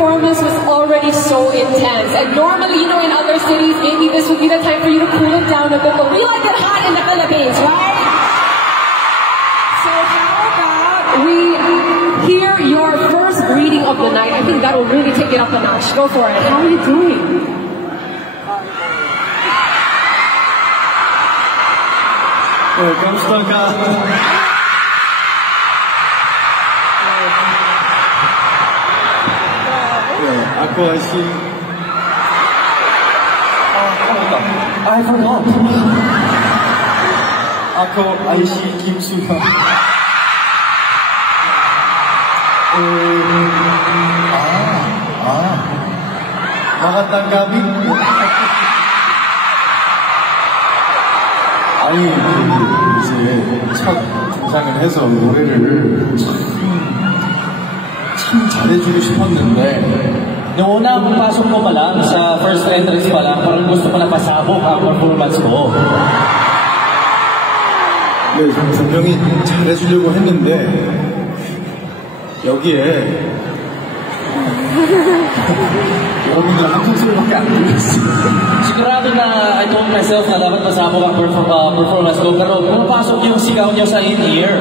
performance was already so intense. And normally, you know, in other cities, maybe this would be the time for you to cool it down a bit. But we like it hot in the Philippines, right? So how about we hear your first greeting of the night? I think that will really take it up a notch. Go for it. How are you doing? Kamusta ka? Ako si... I forgot. Ako ay si Kim Soo-hyun. Magandang gabi. 아니, 이제 첫 등장을 해서 노래를 참 잘해주고 싶었는데 Noong unang pasok ko pa lang, sa first entrance pa lang, parang gusto ko na pasabog ang performance ko. 네, 분명히 잘해주려고 했는데 여기에 여러분들 한 소리밖에 안 들렸어요. Sigurado na I told myself na dapat pasabog ang performance ko, pero pumapasok yung sigaw niya sa in-ear.